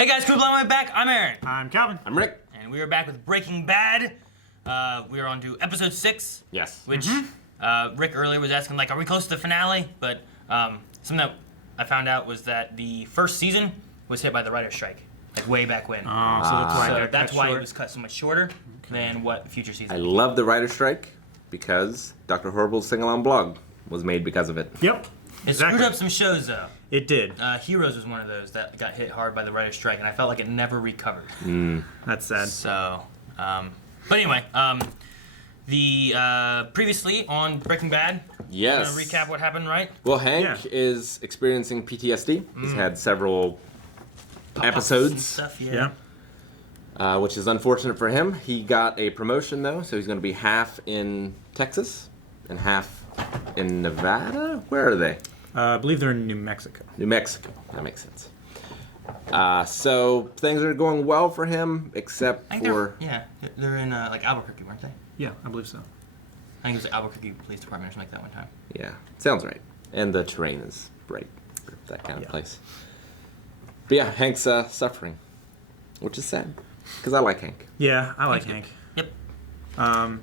Hey guys, Crew Blind Way back. I'm Aaron. I'm Calvin. I'm Rick. And we are back with Breaking Bad. We are on to episode 6. Yes. Which Rick earlier was asking, like, are we close to the finale? But something that I found out was that the first season was hit by the writer's strike, like way back when. Oh, so that's why it was cut so much shorter than what future seasons. I love the writer's strike because Dr. Horrible's sing-along blog was made because of it. Yep. It screwed up some shows, though. It did. Heroes was one of those that got hit hard by the writer's strike, and I felt like it never recovered. That's sad. So, but anyway, previously on Breaking Bad. Yes. Gonna recap what happened, right? Well, Hank is experiencing PTSD. He's had several episodes, and stuff, which is unfortunate for him. He got a promotion, though, so he's going to be half in Texas and half in Nevada. Where are they? I believe they're in New Mexico. New Mexico. That makes sense. So things are going well for him, except for... They're in like Albuquerque, weren't they? Yeah, I believe so. I think it was the Albuquerque Police Department or something like that one time. Yeah, sounds right. And the terrain is right for that kind of place. But yeah, Hank's suffering, which is sad, because I like Hank. Yeah, I like Hank. Yep.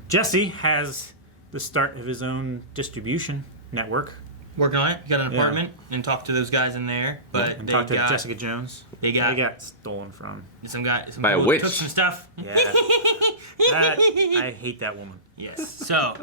Jesse has the start of his own distribution network. Working on it. You got an apartment and talked to those guys in there, but And they talked to got Jessica Jones. they got stolen from. some guy By a who witch. took some stuff. Yeah. I hate that woman. Yes. So,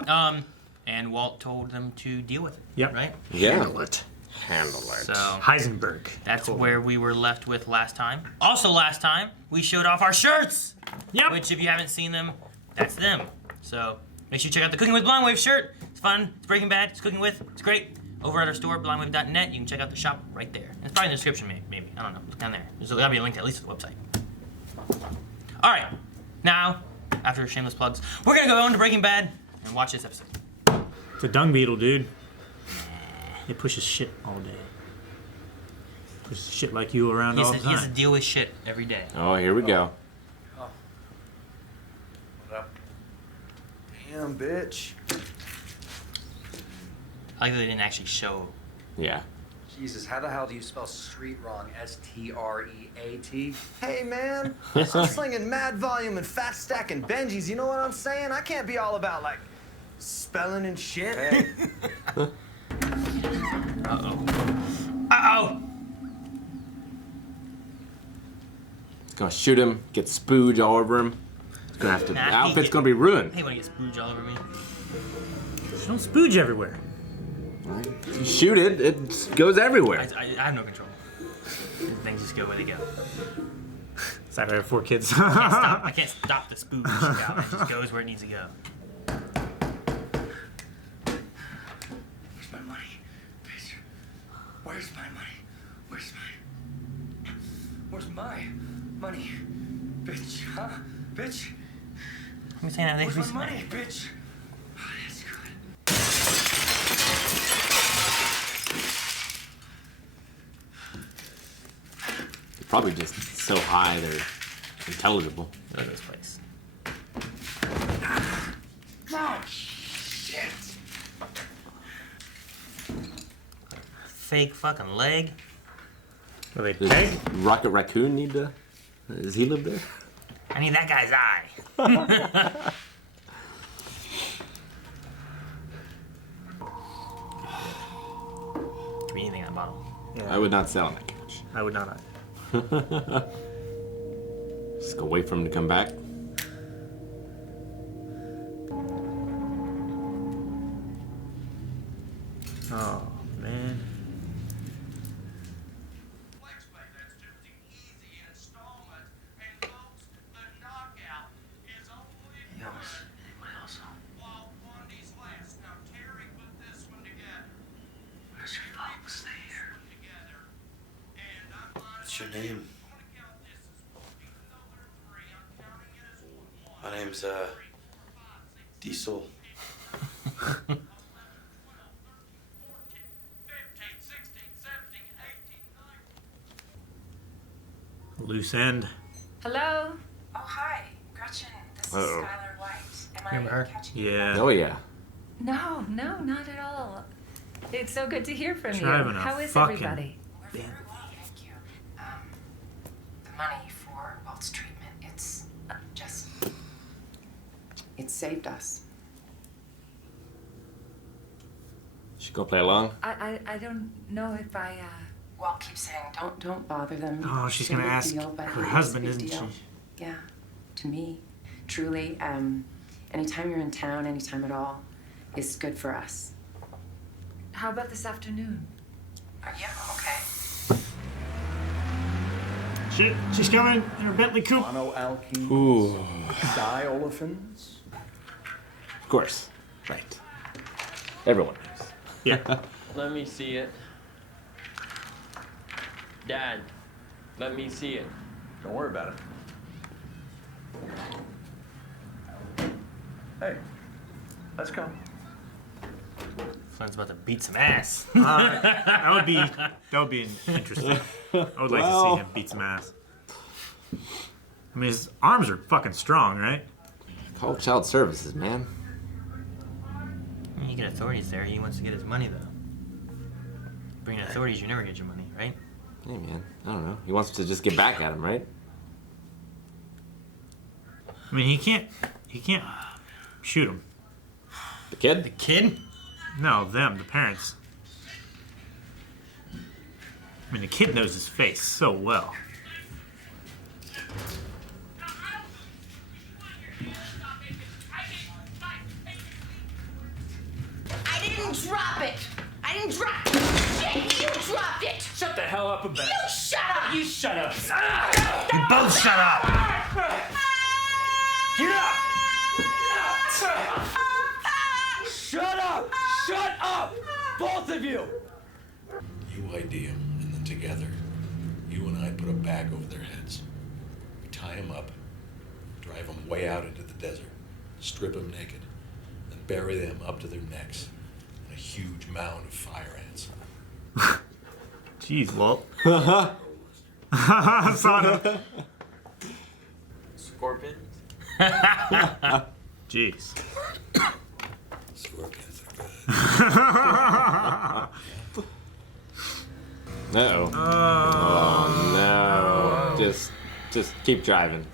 and Walt told them to deal with it. Yep. Right? Yeah. Handle it. Handle it. So Heisenberg. that's where we were left with last time. Also last time, we showed off our shirts. Yep. Which if you haven't seen them, that's them. So make sure you check out the Cooking with Blind Wave shirt. It's fun. It's Breaking Bad. It's cooking with. It's great. Over at our store, blindwave.net, you can check out the shop right there. It's probably in the description, maybe. I don't know. It's down there. There's got to be a link to at least to the website. All right. Now, after shameless plugs, we're going to go on to Breaking Bad and watch this episode. It's a dung beetle, dude. It pushes shit all day. Pushes shit like you around all the He has to time. deal with shit every day. Oh, here we go. What up? Damn, bitch. I like that they didn't actually show. Yeah. Jesus, how the hell do you spell street wrong? S-T-R-E-A-T? Hey, man. I'm slinging mad volume and fat stacking Benjis. You know what I'm saying? I can't be all about, like, spelling and shit. Hey. Uh-oh. Uh-oh! He's gonna shoot him, get spooge all over him. He's gonna have to. The outfit's gonna be ruined. I hate when I get spooge all over me. Don't spooge everywhere. You shoot it, it goes everywhere. I have no control. Things just go where they go. Sorry, I have 4 kids. I can't stop the spooge out. It just goes where it needs to go. Where's my money? Bitch. Where's my money? Where's my money? Bitch, huh? Bitch. I'm saying that Where's my money, bitch? Oh, that's good. Probably just so high they're intelligible. Look at this place. Oh, shit. Fake fucking leg. Are they Does peg? Rocket Raccoon need to... Does he live there? I need that guy's eye. Give me anything in that bottle. Yeah. I would not sell on that couch. I would not. Just go wait for him to come back. Oh, man. What's your name? My name's, Diesel. Loose end. Hello? Oh, hi. Gretchen, this is Uh-oh. Skylar White. Am Remember I her? catching you? Yeah. Oh, yeah. No, not at all. It's so good to hear from Driving you. a How is fucking everybody? We're very well, thank you. The money for Walt's treatment. It's just... It saved us. Should go play along. I don't know if I, Walt keeps saying, don't bother them. Oh, she's It's a gonna big ask deal, but her it is a husband, big isn't deal. she? Yeah, to me, truly, anytime you're in town, anytime at all, is good for us. how about this afternoon? Yeah, okay. Shit, she's coming in her Bentley coupe. Monoalkene, Ooh. diolefins. Of course. Right. Everyone knows. Yeah. Let me see it. Dad, let me see it. Don't worry about it. Hey, let's go. Flynn's about to beat some ass. That would be interesting. I would like to see him beat some ass. I mean, his arms are fucking strong, right? Call child services, man. You get authorities there. He wants to get his money, though. Bring in authorities, you never get your money, right? Hey, man. I don't know. He wants to just get back at him, right? I mean, he can't shoot him. The kid? The kid? No, them, the parents. I mean, the kid knows his face so well. I didn't drop it! I didn't drop it! Shit, you dropped it! Shut the hell up about it. You shut up! You shut up. You both shut up! Get up! Shut up! Shut up! Both of you! You ID them, and then together, you and I put a bag over their heads. We tie them up, drive them way out into the desert, strip them naked, and bury them up to their necks in a huge mound of fire ants. Jeez, Walt. Son. Scorpions? Jeez. Scorpions are good. Uh-oh. Oh, no. Just keep driving.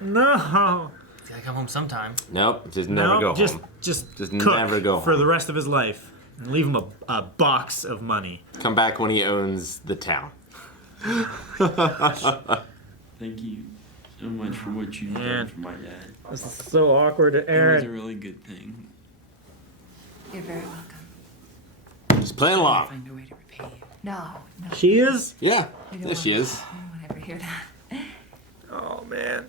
No. He's gotta come home sometime. Nope. Just never go home. Just Just cook never go for home. the rest of his life. And leave him a box of money. Come back when he owns the town. Thank you so much for what you've Man. done for my dad. This is so awkward to It was a Aaron. really good thing. You're very welcome. Just playing I'll along. find a way to repay you. No, no. She is? Yeah. I don't There she wanna- is. I don't want to ever hear that. Oh, man.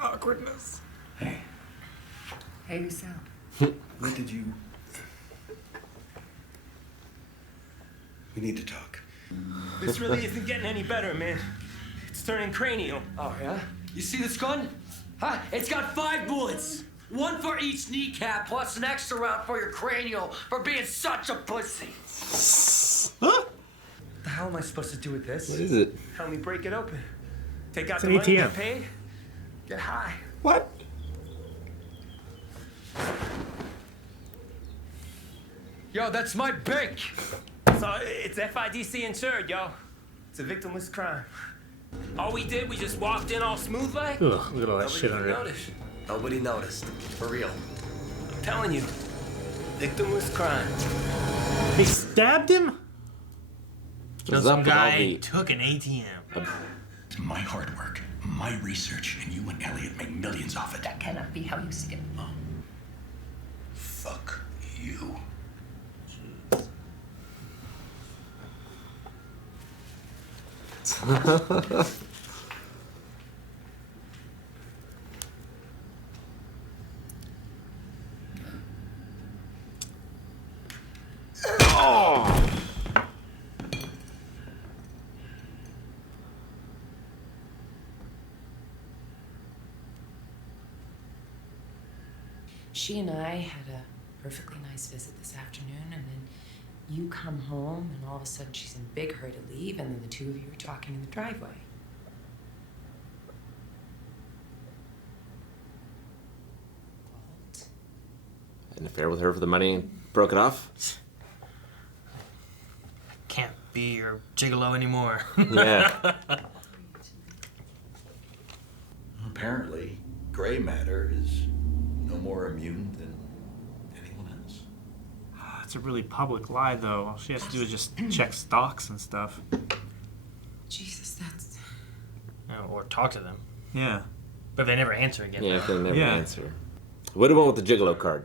Awkwardness. Hey, Hey, yourself. what did you... We need to talk. This really isn't getting any better, man. It's turning cranial. Oh, yeah? You see this gun? Huh? It's got 5 bullets. One for each kneecap, plus an extra round for your cranial for being such a pussy. What the hell am I supposed to do with this? What is it? Help me break it open. Take out It's the an money, ATM. get paid, get high. What? Yo, that's my bank. So it's FIDC insured, yo. It's a victimless crime. All we did, we just walked in all smooth like. Ugh, look at all that shit under it. noticed. Nobody noticed. For real. I'm telling you, victimless crime. They stabbed him? Killed What's up some with all guy, the... took an ATM. It's my hard work, my research, and you and Elliot make millions off it. That cannot be how you see it. Fuck you. She and I had a perfectly nice visit this afternoon, and then you come home, and all of a sudden she's in a big hurry to leave, and then the two of you are talking in the driveway. Walt? Had an affair with her for the money and broke it off? Can't be your gigolo anymore. Yeah. Apparently, gray matter is no more immune than anyone else. It's a really public lie, though. All she has to do is just check stocks and stuff. Jesus, that's. Or talk to them. Yeah. But if they never answer again. Yeah, if they never Yeah. answer. What about with the gigolo card?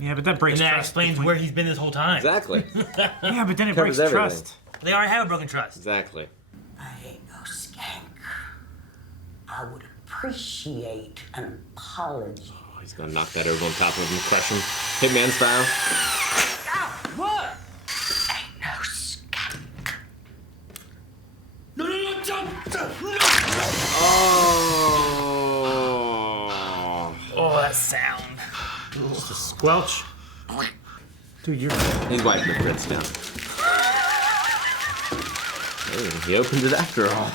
Yeah, but that breaks And that trust. explains where he's been this whole time. Exactly. Yeah, but then it Covers breaks everything. trust. They already have a broken trust. Exactly. I ain't no skank. I would appreciate an apology. Oh, he's gonna knock that over on top of him, crush him. Hitman style. What? Ain't no skank. No, don't. Oh. Oh, that sound. Just a squelch. Dude, you're. He's wiping the prints down. Hey, he opened it after all.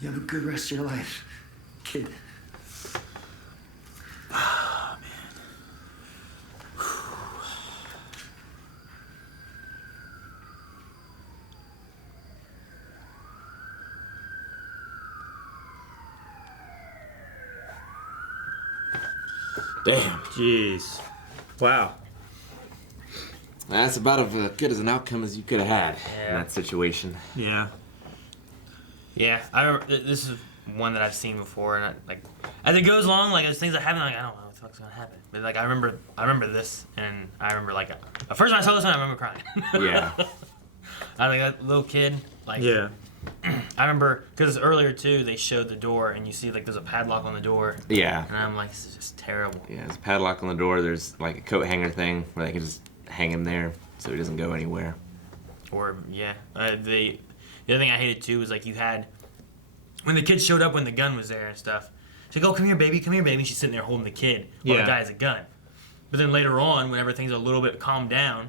You have a good rest of your life, kid. Damn. Jeez. Wow. That's about as good as an outcome as you could have had in that situation. Yeah. Yeah, I remember, this is one that I've seen before, and as it goes along, like, there's things that happen, like, I don't know what the fuck's gonna happen. But like, I remember this, and I remember like, the first time I saw this one, I remember crying. Yeah. I was like that little kid, like. Yeah. I remember because earlier too, they showed the door, and you see like there's a padlock on the door. Yeah. And I'm like, this is just terrible. Yeah, there's a padlock on the door. There's like a coat hanger thing where they can just hang him there so he doesn't go anywhere. Or yeah, the other thing I hated too was like you had when the kid showed up when the gun was there and stuff. She's like, oh, come here, baby. And she's sitting there holding the kid while the guy has a gun. But then later on, whenever things are a little bit calmed down,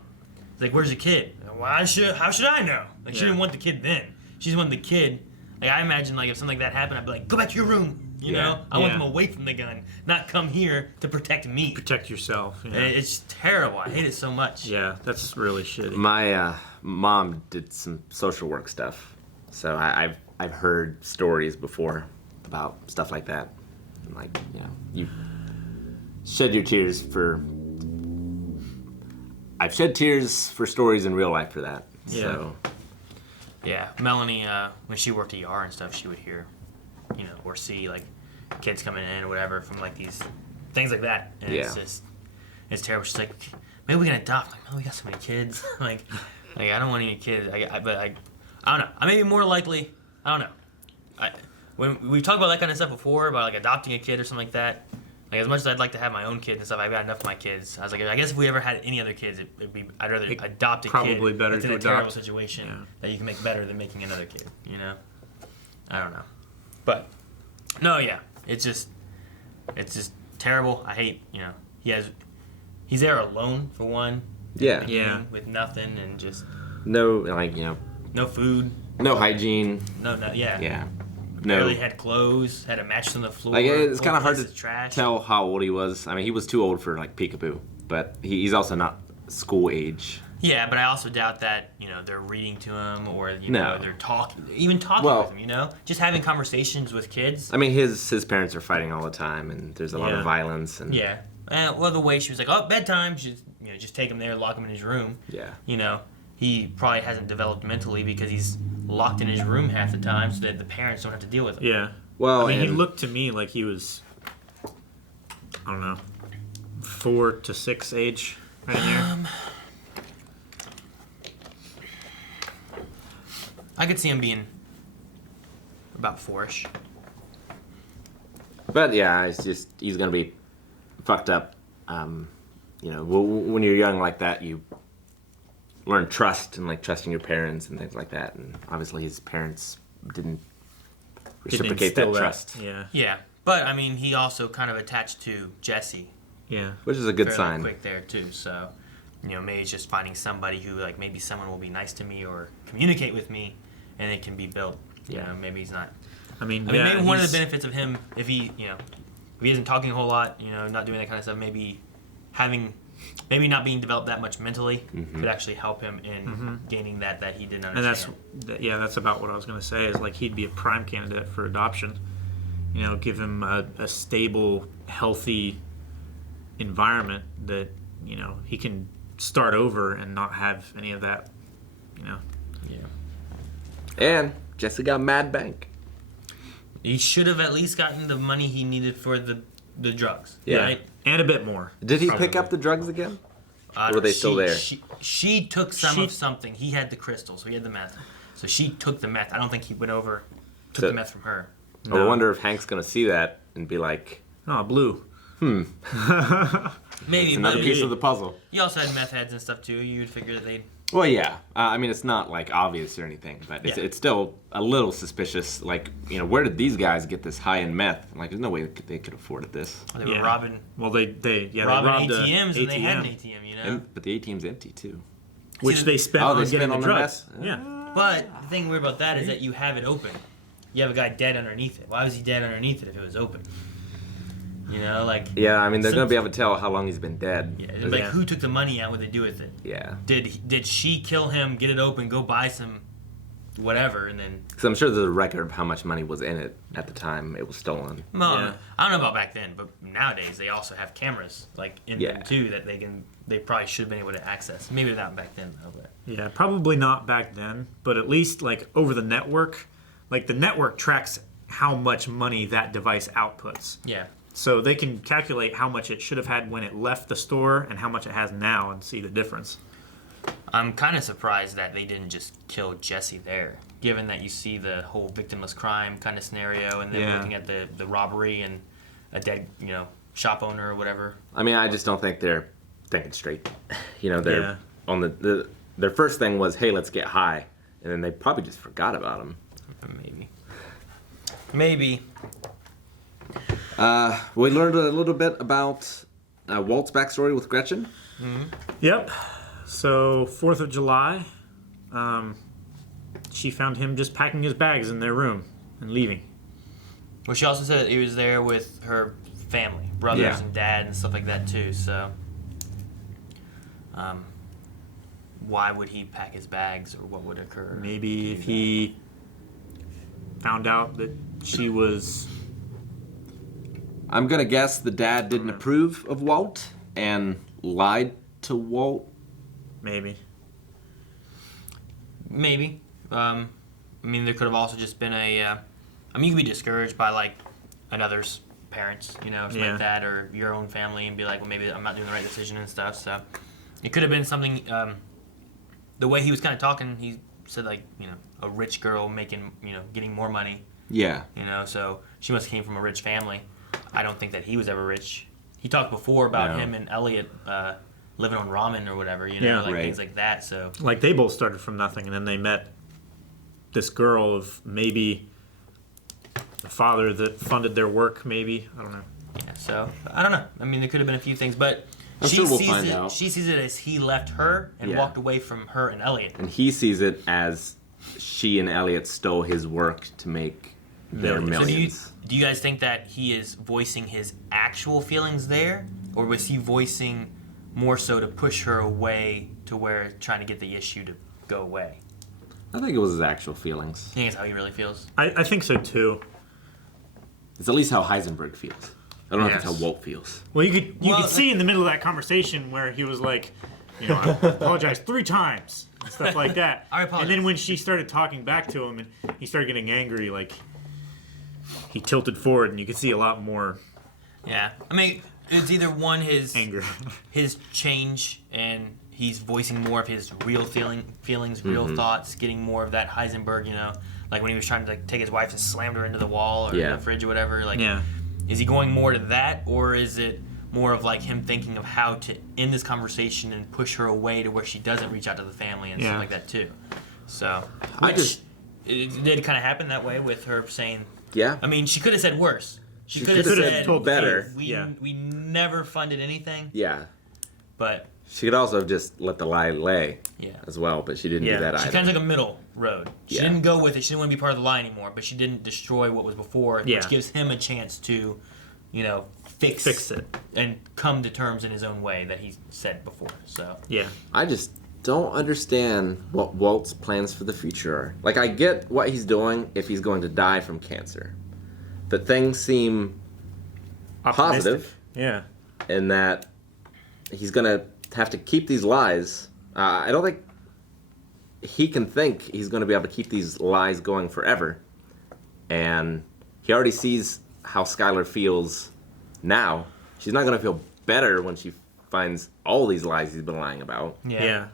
it's like, where's the kid? Well, how should I know? Like, she didn't want the kid then. She just wanted the kid. Like, I imagine, like, if something like that happened, I'd be like, go back to your room. You know? I want them away from the gun, not come here to protect me. Protect yourself. Yeah. It's terrible. I hate it so much. Yeah, that's really shitty. My mom did some social work stuff, so I've heard stories before about stuff like that. And like, you know, you shed your tears for. I've shed tears for stories in real life for that. Yeah. So. Yeah, Melanie, when she worked ER and stuff, she would hear, you know, or see like kids coming in or whatever from like these things like that, and it's terrible. She's like, maybe we can adopt. Like, oh, we got so many kids. like I don't want any kids. But I don't know. I may be more likely. I don't know. When we've talked about that kind of stuff before, about like adopting a kid or something like that. Like, as much as I'd like to have my own kids and stuff, I've got enough of my kids. I was like, I guess if we ever had any other kids, I'd rather adopt a probably kid better that's in to a terrible adopt. situation that you can make better than making another kid, you know? I don't know. But, no, yeah. It's just terrible. I hate, you know, he's there alone, for one. Yeah. Yeah. With nothing and just... No, like, you know... No food. No hygiene. No, yeah. Yeah. Barely had clothes, had a mattress on the floor. Like, it's kind of hard to trash. tell how old he was. I mean, he was too old for, like, Peekaboo. But he's also not school age. Yeah, but I also doubt that, you know, they're reading to him or, you know, they're talking with him, you know? Just having conversations with kids. I mean, his parents are fighting all the time, and there's a lot of violence. And yeah. Well, the way she was like, oh, bedtime, just take him there, lock him in his room. Yeah. You know, he probably hasn't developed mentally because he's locked in his room half the time so that the parents don't have to deal with him. Yeah. Well, I mean, he looked to me like he was, I don't know, 4 to 6 age right here. I could see him being about 4-ish. But yeah, it's just he's gonna be fucked up. You know, when you're young like that, you learn trust and like trusting your parents and things like that. And obviously, his parents didn't reciprocate that trust. Yeah. Yeah, but I mean, he also kind of attached to Jesse. Yeah. Which is a good fairly sign. Quick there too, so you know, maybe it's just finding somebody who like maybe someone will be nice to me or communicate with me, and it can be built. You know, maybe he's not. I mean, maybe one of the benefits of him, if he, you know, if he isn't talking a whole lot, you know, not doing that kind of stuff, maybe not being developed that much mentally could actually help him in gaining that he didn't understand. And that's about what I was going to say, is like he'd be a prime candidate for adoption. You know, give him a stable, healthy environment that, you know, he can start over and not have any of that, you know. Yeah. And Jesse got mad bank. He should have at least gotten the money he needed for the drugs. Yeah. Right? And a bit more. Did he pick up the drugs again? Or were they still there? She took some of something. He had the crystal, so he had the meth. So she took the meth. I don't think he went over, took the meth from her. I wonder if Hank's going to see that and be like, oh, Blue. Maybe. It's another piece of the puzzle. You also had meth heads and stuff too. You'd figure that they'd... Well, yeah. I mean, it's not like obvious or anything, but it's still a little suspicious. Like, you know, where did these guys get this high-end meth? Like, there's no way they could afford this. They were robbing. Well, they robbed robbed ATMs, and they had an ATM. ATM, you know. But the ATM's empty too. Which they spent on getting the drugs. meth? Yeah. But the thing weird about that is that you have it open. You have a guy dead underneath it. Why was he dead underneath it if it was open? You know, like... Yeah, I mean, they're going to be able to tell how long he's been dead. Yeah, like, who took the money out? What did they do with it? Yeah. Did she kill him, get it open, go buy some whatever, and then... Because I'm sure there's a record of how much money was in it at the time it was stolen. Well, I don't know about back then, but nowadays they also have cameras, like, in them, too, that they probably should have been able to access. Maybe not back then, though, but... Yeah, probably not back then, but at least, like, over the network, like, the network tracks how much money that device outputs. Yeah. So they can calculate how much it should have had when it left the store and how much it has now and see the difference. I'm kind of surprised that they didn't just kill Jesse there, given that you see the whole victimless crime kind of scenario, and then looking at the robbery and a dead, you know, shop owner or whatever. I mean, I just don't think they're thinking straight. You know, they're on their first thing was, hey, let's get high, and then they probably just forgot about him. Maybe. We learned a little bit about Walt's backstory with Gretchen. Yep. So 4th of July, she found him just packing his bags in their room and leaving. Well, she also said he was there with her family, brothers and dad and stuff like that too. So, why would he pack his bags, or what would occur? Maybe if he found out that she was... I'm going to guess the dad didn't approve of Walt and lied to Walt. Maybe. I mean, there could have also just been I mean, you could be discouraged by, like, another's parents, you know, something like that, or your own family, and be like, well, maybe I'm not doing the right decision and stuff. So it could have been something, the way he was kind of talking, he said, like, you know, a rich girl making, you know, getting more money. Yeah. You know, so she must have came from a rich family. I don't think that he was ever rich. He talked before about him and Elliot living on ramen or whatever, you know, things like that. So, like, they both started from nothing, and then they met this girl of maybe the father that funded their work, maybe. I don't know. Yeah, so, I don't know. I mean, there could have been a few things, but Sure we'll find out. She sees it as he left her and walked away from her and Elliot. And he sees it as she and Elliot stole his work to make their millions. So do you guys think that he is voicing his actual feelings there? Or was he voicing more so to push her away to where trying to get the issue to go away? I think it was his actual feelings. I think it's how he really feels. I think so too. It's at least how Heisenberg feels. I don't know if it's how Walt feels. Well, you could see in the middle of that conversation where he was like, you know, I apologize 3 times and stuff like that. I apologize. And then when she started talking back to him and he started getting angry, like, he tilted forward and you could see a lot more. Yeah, I mean, it's either one his anger, his change, and he's voicing more of his real feelings, real thoughts, getting more of that Heisenberg, you know, like when he was trying to, like, take his wife and slammed her into the wall or in the fridge or whatever. Like, is he going more to that, or is it more of like him thinking of how to end this conversation and push her away to where she doesn't reach out to the family and stuff like that too? So, it did kind of happen that way with her saying. Yeah. I mean, she could have said worse. She could have said told better. We never funded anything. Yeah. But she could also have just let the lie lay. Yeah. As well, but she didn't do that either. She kind of took a middle road. She didn't go with it. She didn't want to be part of the lie anymore. But she didn't destroy what was before, which gives him a chance to fix it and come to terms in his own way that he said before. So yeah, I just don't understand what Walt's plans for the future are. Like, I get what he's doing if he's going to die from cancer, but things seem positive. Yeah, in that he's gonna have to keep these lies. I don't think he can think he's going to be able to keep these lies going forever, and he already sees how Skylar feels now. She's not going to feel better when she finds all these lies he's been lying about. Yeah.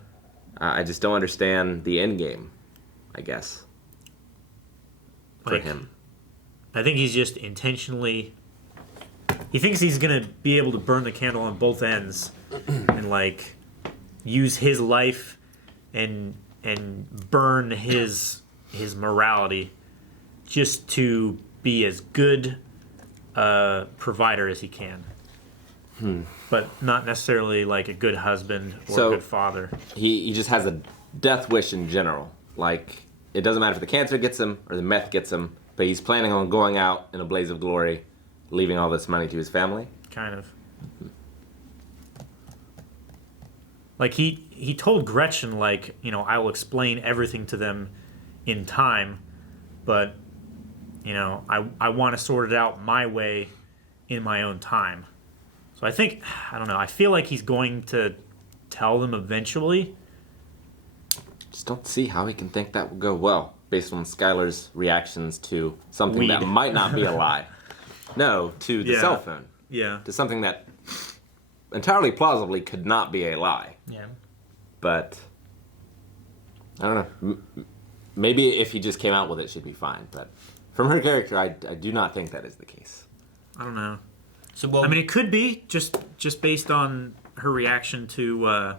I just don't understand the end game, I guess, for Like, him. I think he's just intentionally. He thinks he's gonna be able to burn the candle on both ends, and like use his life and burn his morality just to be as good a provider as he can. But not necessarily like a good husband or a good father. He just has a death wish in general. Like, it doesn't matter if the cancer gets him or the meth gets him, but he's planning on going out in a blaze of glory, leaving all this money to his family. Kind of. Like, he told Gretchen, like, I will explain everything to them in time, but, I want to sort it out my way in my own time. So I think, I don't know, I feel like he's going to tell them eventually. Just don't see how he can think that will go well, based on Skylar's reactions to something that might not be a lie. No, to the cell phone. Yeah. To something that entirely plausibly could not be a lie. Yeah. But, I don't know. Maybe if he just came out with it, she'd be fine. But from her character, I do not think that is the case. I don't know. So, I mean, it could be just based on her reaction to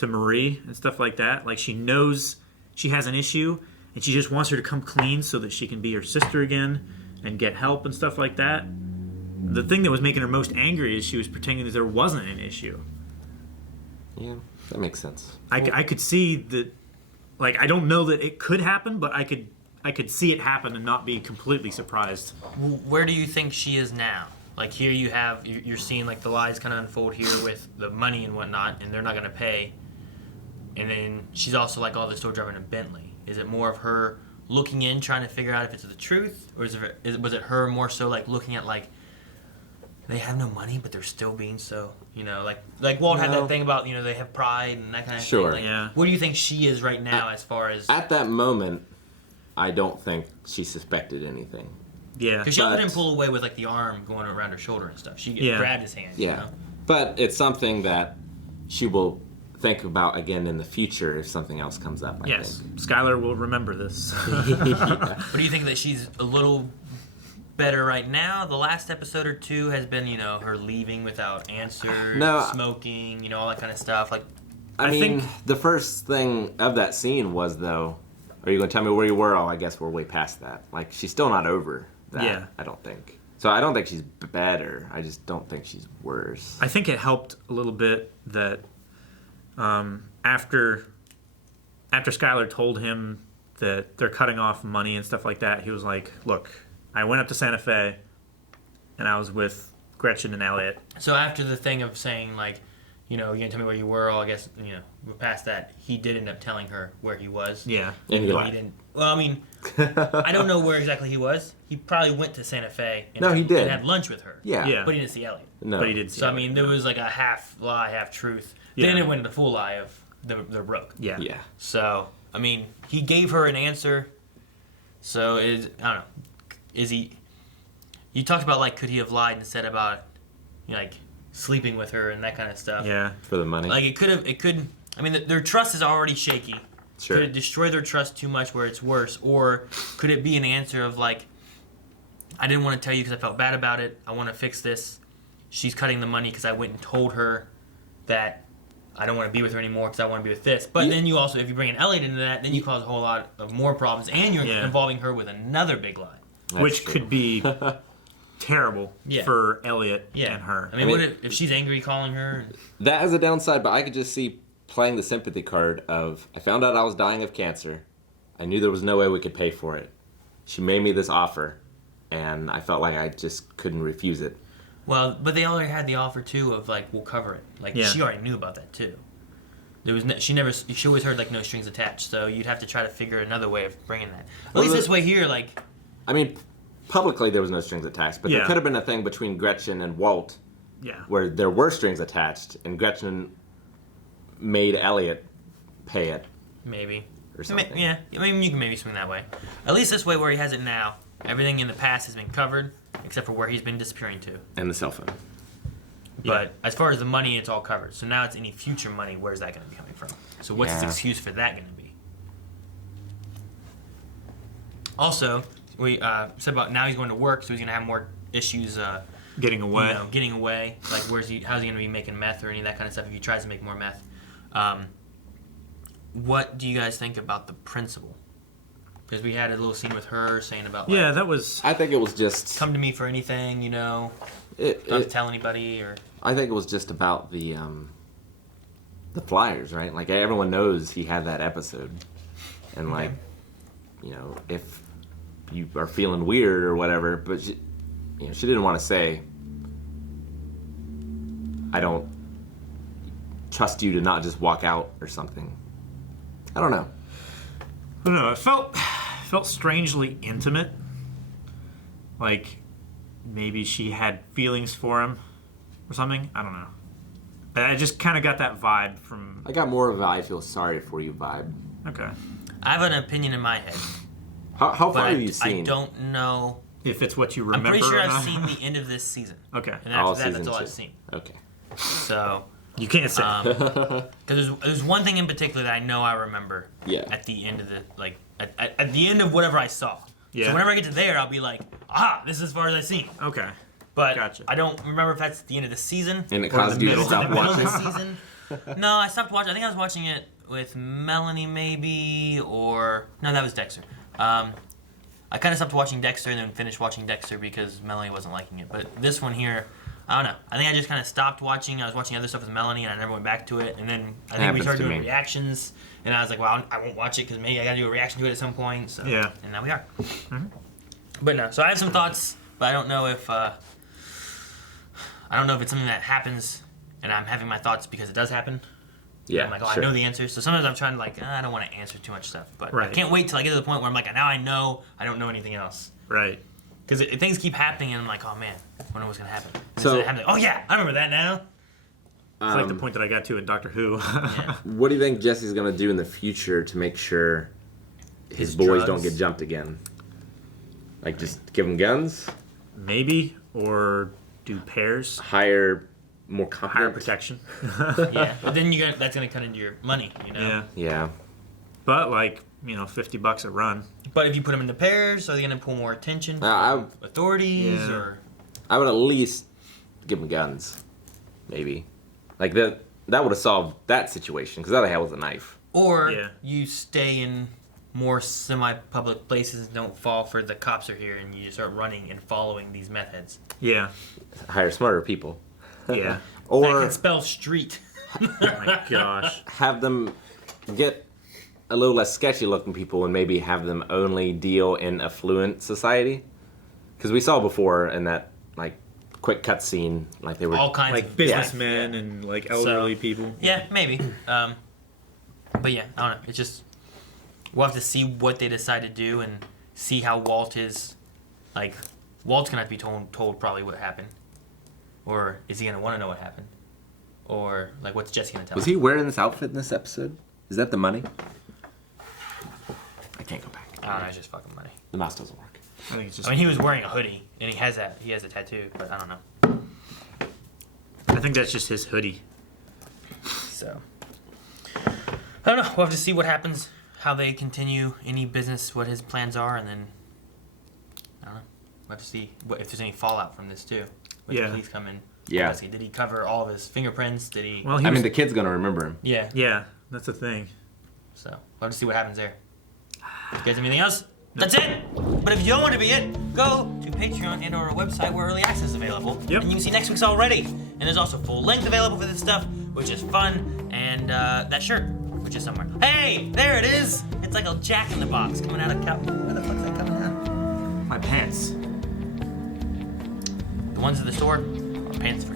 Marie and stuff like that. Like, she knows she has an issue, and she just wants her to come clean so that she can be her sister again and get help and stuff like that. The thing that was making her most angry is she was pretending that there wasn't an issue. Yeah, that makes sense. I could see that. Like, I don't know that it could happen, but I could see it happen and not be completely surprised. Where do you think she is now? Like, here you're seeing like the lies kind of unfold here with the money and whatnot, and they're not gonna pay. And then she's also like all the store driving a Bentley. Is it more of her looking in, trying to figure out if it's the truth, or was it her more so like looking at like they have no money but they're still being so like Walt had that thing about they have pride and that kind of thing. Like, yeah. Where do you think she is right now as far as at that moment? I don't think she suspected anything. Yeah, because she also didn't pull away with like the arm going around her shoulder and stuff. She grabbed his hand. Yeah, but it's something that she will think about again in the future if something else comes up. I think Skylar will remember this. But do you think that she's a little better right now? The last episode or two has been, her leaving without answers, smoking, all that kind of stuff. Like, I mean, the first thing of that scene was, though, are you going to tell me where you were? Oh, I guess we're way past that. Like, she's still not over that, Yeah. I don't think. So I don't think she's better. I just don't think she's worse. I think it helped a little bit that after Skylar told him that they're cutting off money and stuff like that, he was like, look, I went up to Santa Fe and I was with Gretchen and Elliot. So after the thing of saying, like, you're going to tell me where you were, I guess, we're past that. He did end up telling her where he was. Yeah. And he lied. Didn't. Well, I mean, I don't know where exactly he was. He probably went to Santa Fe he did. and had lunch with her. Yeah. But he didn't see Elliot. No. But he did see So, Elliot. I mean, there was like a half lie, half truth. Yeah. Then it went into the full lie of they're broke. Yeah. Yeah. So, I mean, he gave her an answer. So, I don't know. Is he... You talked about, like, could he have lied and said about, like, sleeping with her and that kind of stuff. Yeah. For the money. Like, I mean, their trust is already shaky. Sure. Could it destroy their trust too much where it's worse? Or could it be an answer of, like, I didn't want to tell you because I felt bad about it. I want to fix this. She's cutting the money because I went and told her that I don't want to be with her anymore because I want to be with this. But then you also, if you bring an Elliot into that, then you cause a whole lot of more problems. And you're involving her with another big lie. Which could be terrible for Elliot and her. I mean, what if she's angry calling her? That has a downside, but I could just see playing the sympathy card of, I found out I was dying of cancer. I knew there was no way we could pay for it. She made me this offer. and I felt like I just couldn't refuse it. Well, but they already had the offer too of like, we'll cover it. Like she already knew about that too. There was she always heard like no strings attached. So you'd have to try to figure another way of bringing that. At least this way here, like. I mean, publicly there was no strings attached, but there could have been a thing between Gretchen and Walt, where there were strings attached, and Gretchen made Elliot pay it. Maybe. Or something. Yeah, I mean, you can maybe swing that way. At least this way where he has it now, everything in the past has been covered, except for where he's been disappearing to. And the cell phone. But as far as the money, it's all covered. So now it's any future money, where's that going to be coming from? So what's his excuse for that going to be? Also, we said about now he's going to work, so he's going to have more issues getting away. Getting away. Like, how's he going to be making meth or any of that kind of stuff if he tries to make more meth? What do you guys think about the principal? Because we had a little scene with her saying about like, that was. I think it was just come to me for anything, not to tell anybody or. I think it was just about the flyers, right? Like everyone knows he had that episode, and like, if you are feeling weird or whatever, but she didn't want to say, I don't trust you to not just walk out or something. I don't know. I don't know. It felt strangely intimate. Like maybe she had feelings for him or something. I don't know. But I just kind of got that vibe from. I got more of a I feel sorry for you vibe. Okay. I have an opinion in my head. How far have you seen? I don't know if it's what you remember. I'm pretty sure I've seen the end of this season. Okay. And after that's all I've seen. Okay. So. You can't say. Because there's one thing in particular that I know I remember. Yeah. At the end of the at the end of whatever I saw. Yeah. So whenever I get to there, I'll be like, this is as far as I've seen. Okay. But gotcha. I don't remember if that's the end of the season. And it caused you to stop watching. The season. No, I stopped watching. I think I was watching it with Melanie maybe, or no, that was Dexter. I kind of stopped watching Dexter and then finished watching Dexter because Melanie wasn't liking it. But this one here, I don't know. I think I just kind of stopped watching. I was watching other stuff with Melanie, and I never went back to it. And then I think we started doing reactions, and I was like, well, I won't watch it because maybe I got to do a reaction to it at some point. So, yeah. And now we are. Mm-hmm. But no, so I have some thoughts, but I don't know if it's something that happens, and I'm having my thoughts because it does happen. Yeah, I'm like, I know the answer. So sometimes I'm trying to I don't want to answer too much stuff, but I can't wait till I get to the point where I'm like, now I know, I don't know anything else. Right. Because things keep happening, and I'm like, oh man, when was going to happen? So, oh yeah, I remember that now. It's like the point that I got to in Doctor Who. Yeah. What do you think Jesse's going to do in the future to make sure his boys don't get jumped again? Like, just give them guns? Maybe, or do pairs. Hire more competent. Higher protection. Yeah, but then that's going to cut into your money, Yeah. Yeah. But $50 a run. But if you put them into pairs, are they going to pull more attention from authorities or? I would at least give them guns, maybe. Like that would have solved that situation because that hell was a knife. Or you stay in more semi-public places and don't fall for the cops are here, and you just start running and following these meth heads. Yeah. Hire smarter people. Yeah. Or that can spell street. Oh my gosh. Have them get a little less sketchy looking people and maybe have them only deal in affluent society. Because we saw before in that quick cut scene, they were all kinds of businessmen and elderly people. Yeah, maybe. But yeah, I don't know. It's just we'll have to see what they decide to do and see how Walt is. Walt's gonna have to be told probably what happened, or is he gonna want to know what happened, or what's Jesse gonna tell him? Was he wearing this outfit in this episode? Is that the money? I can't go back. I don't know. It's just fucking money. The mouse doesn't work. I think it's just. I mean, he was wearing a hoodie, and he has a tattoo, but I don't know. I think that's just his hoodie. So, I don't know. We'll have to see what happens, how they continue any business, what his plans are, and then I don't know. We'll have to see if there's any fallout from this too. When the police come in. Yeah. Did he cover all of his fingerprints? Did he? Well, the kid's gonna remember him. Yeah. Yeah, that's the thing. So we'll have to see what happens there. You guys have anything else? That's it! But if you don't want to be it, go to Patreon and our website where early access is available. Yep. And you can see next week's already. And there's also full length available for this stuff, which is fun. And that shirt, which is somewhere. Hey! There it is! It's like a Jack in the Box coming out of Where the fuck's that coming out? My pants. The ones at the store are paying for